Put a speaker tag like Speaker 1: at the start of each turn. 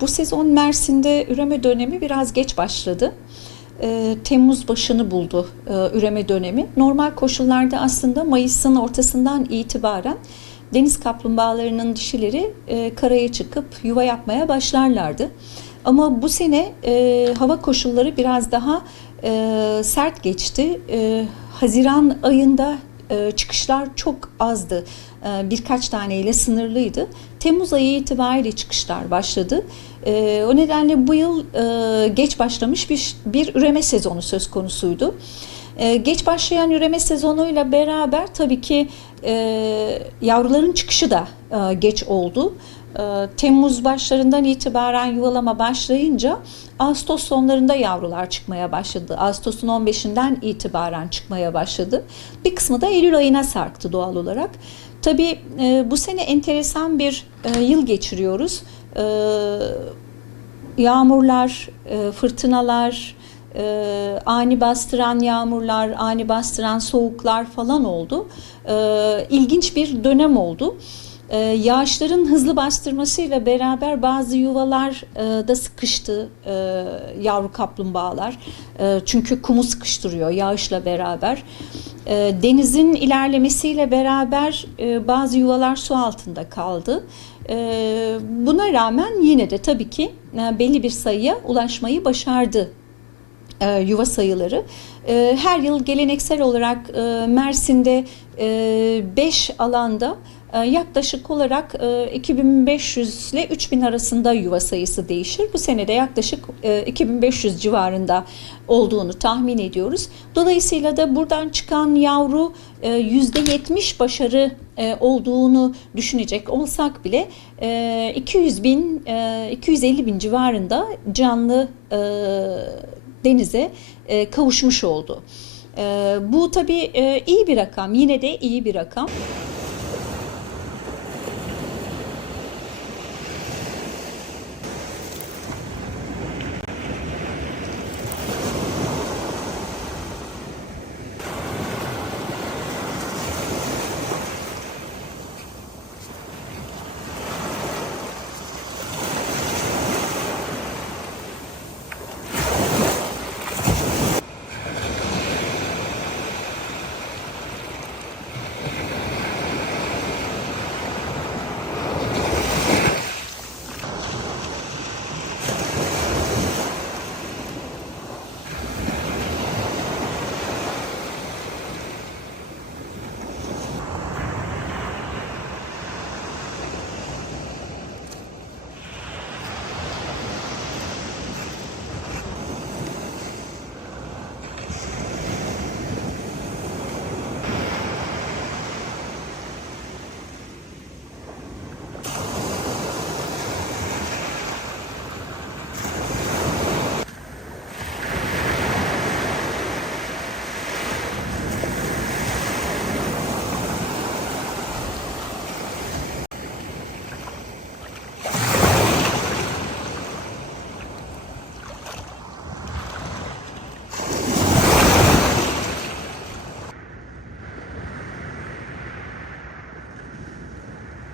Speaker 1: Bu sezon Mersin'de üreme dönemi biraz geç başladı. Ee, Temmuz başını buldu e, üreme dönemi. Normal koşullarda aslında Mayıs'ın ortasından itibaren deniz kaplumbağalarının dişileri e, karaya çıkıp yuva yapmaya başlarlardı. Ama bu sene e, hava koşulları biraz daha sert geçti. Haziran ayında çıkışlar çok azdı. E, birkaç taneyle sınırlıydı. Temmuz ayı itibariyle çıkışlar başladı. E, o nedenle bu yıl e, geç başlamış bir, bir üreme sezonu söz konusuydu. E, geç başlayan üreme sezonuyla beraber tabii ki e, yavruların çıkışı da e, geç oldu. E, Temmuz başlarından itibaren yuvalama başlayınca Ağustos sonlarında yavrular çıkmaya başladı. Ağustos'un 15'inden itibaren çıkmaya başladı. Bir kısmı da Eylül ayına sarktı doğal olarak. Tabii e, bu sene enteresan bir e, yıl geçiriyoruz. E, yağmurlar, fırtınalar, ani bastıran yağmurlar, ani bastıran soğuklar falan oldu. E, ilginç bir dönem oldu. E, yağışların hızlı bastırmasıyla beraber bazı yuvalar e, da sıkıştı e, yavru kaplumbağalar. E, çünkü kumu sıkıştırıyor yağışla beraber. E, denizin ilerlemesiyle beraber e, bazı yuvalar su altında kaldı. E, buna rağmen yine de tabii ki e, belli bir sayıya ulaşmayı başardı e, yuva sayıları. E, her yıl geleneksel olarak e, Mersin'de 5 alanda e, yaklaşık olarak e, 2500 ile 3000 arasında yuva sayısı değişir. Bu senede yaklaşık e, 2500 civarında olduğunu tahmin ediyoruz. Dolayısıyla da buradan çıkan yavru e, %70 başarı e, olduğunu düşünecek olsak bile e, 200 bin, e, 250 bin civarında canlı e, denize e, kavuşmuş oldu. E, bu tabii e, iyi bir rakam, yine de iyi bir rakam.